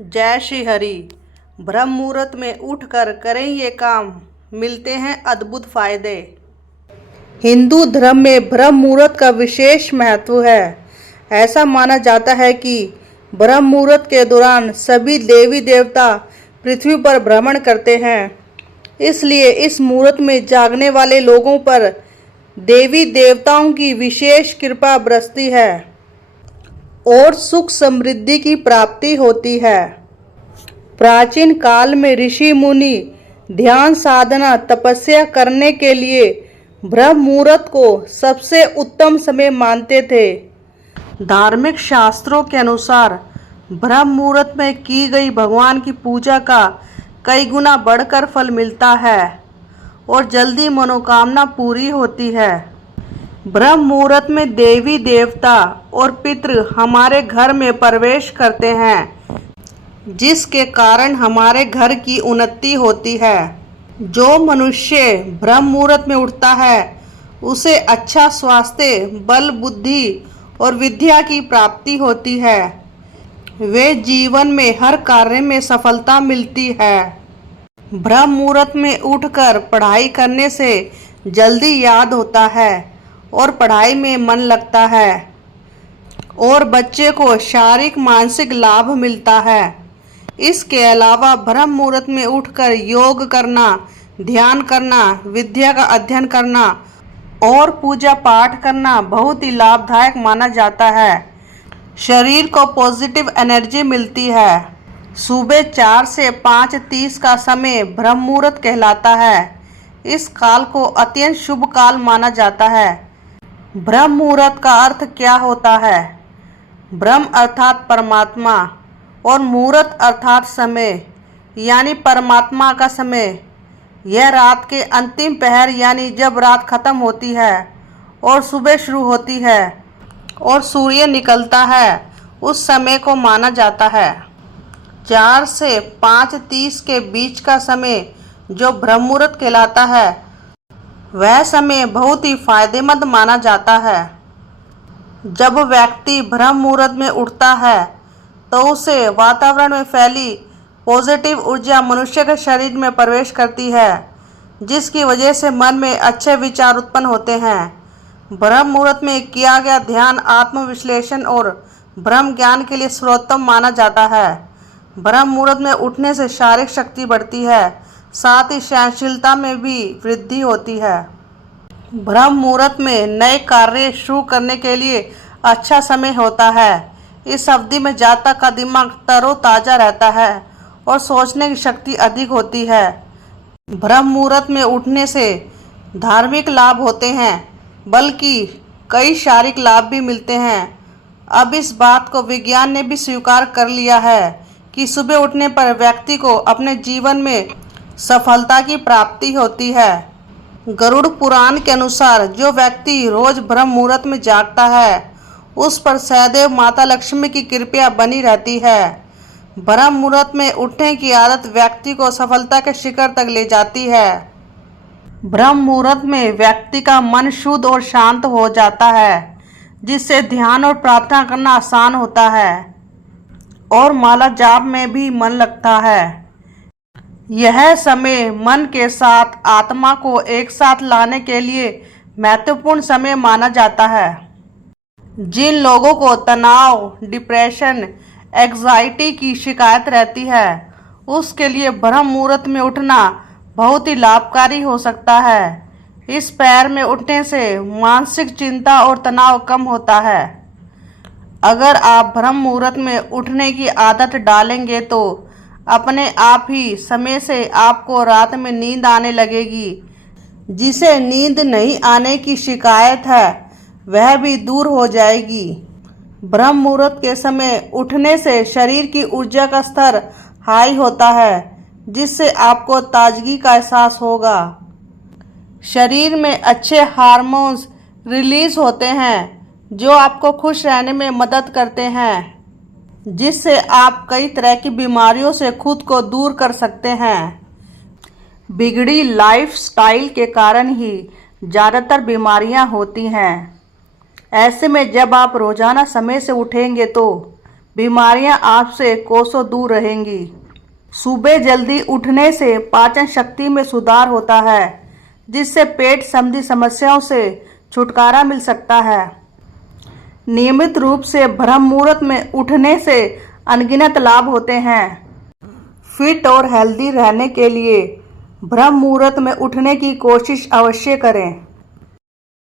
जय श्री हरि। ब्रह्म मुहूर्त में उठकर करें ये काम, मिलते हैं अद्भुत फायदे। हिंदू धर्म में ब्रह्म मुहूर्त का विशेष महत्व है। ऐसा माना जाता है कि ब्रह्म मुहूर्त के दौरान सभी देवी देवता पृथ्वी पर भ्रमण करते हैं। इसलिए इस मुहूर्त में जागने वाले लोगों पर देवी देवताओं की विशेष कृपा बरसती है और सुख समृद्धि की प्राप्ति होती है। प्राचीन काल में ऋषि मुनि ध्यान साधना तपस्या करने के लिए ब्रह्म मुहूर्त को सबसे उत्तम समय मानते थे। धार्मिक शास्त्रों के अनुसार ब्रह्म मुहूर्त में की गई भगवान की पूजा का कई गुना बढ़कर फल मिलता है और जल्दी मनोकामना पूरी होती है। ब्रह्म मुहूर्त में देवी देवता और पितृ हमारे घर में प्रवेश करते हैं, जिसके कारण हमारे घर की उन्नति होती है। जो मनुष्य ब्रह्म मुहूर्त में उठता है उसे अच्छा स्वास्थ्य, बल, बुद्धि और विद्या की प्राप्ति होती है। वे जीवन में हर कार्य में सफलता मिलती है। ब्रह्म मुहूर्त में उठकर पढ़ाई करने से जल्दी याद होता है और पढ़ाई में मन लगता है और बच्चे को शारीरिक मानसिक लाभ मिलता है। इसके अलावा ब्रह्म मुहूर्त में उठकर योग करना, ध्यान करना, विद्या का अध्ययन करना और पूजा पाठ करना बहुत ही लाभदायक माना जाता है। शरीर को पॉजिटिव एनर्जी मिलती है। सुबह 4 से 5:30 का समय ब्रह्म मुहूर्त कहलाता है। इस काल को अत्यंत शुभ काल माना जाता है। ब्रह्म मुहूर्त का अर्थ क्या होता है? ब्रह्म अर्थात परमात्मा और मुहूर्त अर्थात समय, यानी परमात्मा का समय। यह रात के अंतिम पहर, यानी जब रात खत्म होती है और सुबह शुरू होती है और सूर्य निकलता है, उस समय को माना जाता है। 4 से 5:30 के बीच का समय जो ब्रह्म मुहूर्त कहलाता है, वह समय बहुत ही फायदेमंद माना जाता है। जब व्यक्ति ब्रह्म मुहूर्त में उठता है तो उसे वातावरण में फैली पॉजिटिव ऊर्जा मनुष्य के शरीर में प्रवेश करती है, जिसकी वजह से मन में अच्छे विचार उत्पन्न होते हैं। ब्रह्म मुहूर्त में किया गया ध्यान आत्मविश्लेषण और ब्रह्म ज्ञान के लिए सर्वोत्तम माना जाता है। ब्रह्म मुहूर्त में उठने से शारीरिक शक्ति बढ़ती है, साथ ही सहनशीलता में भी वृद्धि होती है। ब्रह्म मुहूर्त में नए कार्य शुरू करने के लिए अच्छा समय होता है। इस अवधि में जातक का दिमाग तरोताजा रहता है और सोचने की शक्ति अधिक होती है। ब्रह्म मुहूर्त में उठने से धार्मिक लाभ होते हैं, बल्कि कई शारीरिक लाभ भी मिलते हैं। अब इस बात को विज्ञान ने भी स्वीकार कर लिया है कि सुबह उठने पर व्यक्ति को अपने जीवन में सफलता की प्राप्ति होती है। गरुड़ पुराण के अनुसार जो व्यक्ति रोज ब्रह्म मुहूर्त में जागता है, उस पर सदैव माता लक्ष्मी की कृपा बनी रहती है। ब्रह्म मुहूर्त में उठने की आदत व्यक्ति को सफलता के शिखर तक ले जाती है। ब्रह्म मुहूर्त में व्यक्ति का मन शुद्ध और शांत हो जाता है, जिससे ध्यान और प्रार्थना करना आसान होता है और माला जाप में भी मन लगता है। यह समय मन के साथ आत्मा को एक साथ लाने के लिए महत्वपूर्ण समय माना जाता है। जिन लोगों को तनाव, डिप्रेशन, एंग्जाइटी की शिकायत रहती है, उसके लिए ब्रह्म मुहूर्त में उठना बहुत ही लाभकारी हो सकता है। इस पैर में उठने से मानसिक चिंता और तनाव कम होता है। अगर आप ब्रह्म मुहूर्त में उठने की आदत डालेंगे तो अपने आप ही समय से आपको रात में नींद आने लगेगी। जिसे नींद नहीं आने की शिकायत है, वह भी दूर हो जाएगी। ब्रह्म मुहूर्त के समय उठने से शरीर की ऊर्जा का स्तर हाई होता है, जिससे आपको ताजगी का एहसास होगा। शरीर में अच्छे हार्मोन्स रिलीज होते हैं, जो आपको खुश रहने में मदद करते हैं, जिससे आप कई तरह की बीमारियों से खुद को दूर कर सकते हैं। बिगड़ी लाइफस्टाइल के कारण ही ज़्यादातर बीमारियां होती हैं। ऐसे में जब आप रोजाना समय से उठेंगे तो बीमारियां आपसे कोसों दूर रहेंगी। सुबह जल्दी उठने से पाचन शक्ति में सुधार होता है, जिससे पेट संबंधी समस्याओं से छुटकारा मिल सकता है। नियमित रूप से ब्रह्म मुहूर्त में उठने से अनगिनत लाभ होते हैं। फिट और हेल्दी रहने के लिए ब्रह्म मुहूर्त में उठने की कोशिश अवश्य करें।